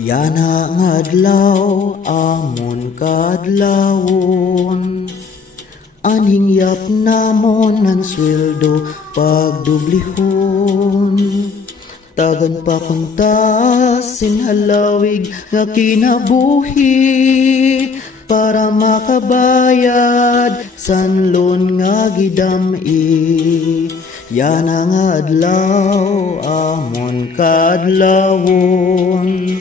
Yana nga adlaw amon kadlawon, anhingyap namon ang sweldo pagdublihon. Tagan pa kong tasin halawig nga kinabuhi, para makabayad sanlon nga gidam-i. Yana nga adlaw amon kadlawon,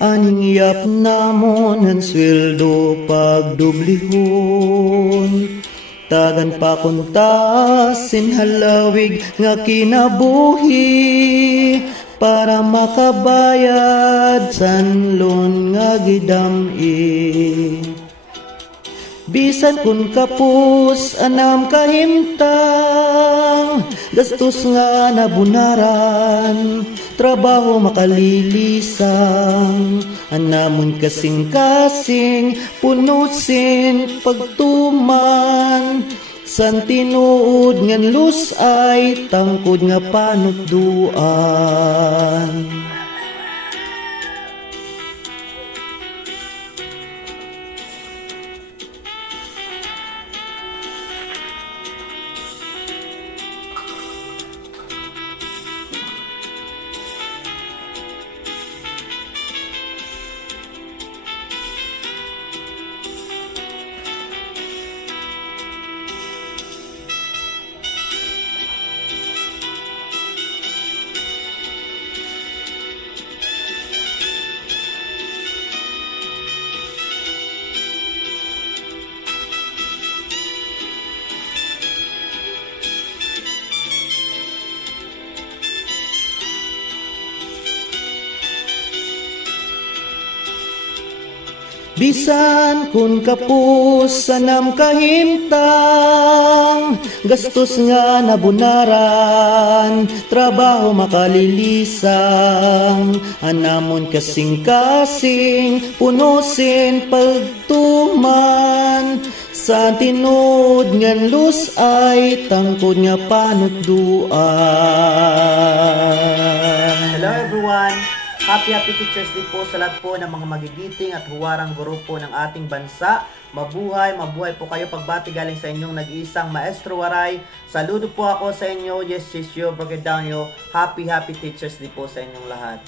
anhingyap namon ang sweldo pagdublihon. Tagan pa kong tasin halawig nga kinabuhi, para makabayad sanlon nga gidam-i. Bisan kun kapus anam kahimtang, gastos nga nabunaran, trabaho makalilisang. Anamon kasing-kasing punusin pagtuman, san tinuod ngan lusay tangkod nga panutduan. Bisan kun kapus sanam kahimtang, gastos nga nabunaran, trabaho makalilisang. Anamon kasing-kasing punusin pagtuman, sa tinud ngan lusay tangkod nga panutduan. Hello everyone! Happy Teachers Day po sa lahat po ng mga magigiting at huwarang guro po ng ating bansa. Mabuhay po kayo. Pagbati galing sa inyong nag-iisang Maestro Waray. Saludo po ako sa inyo. Yes, yo, Brigadiano. Happy Teachers Day po sa inyong lahat.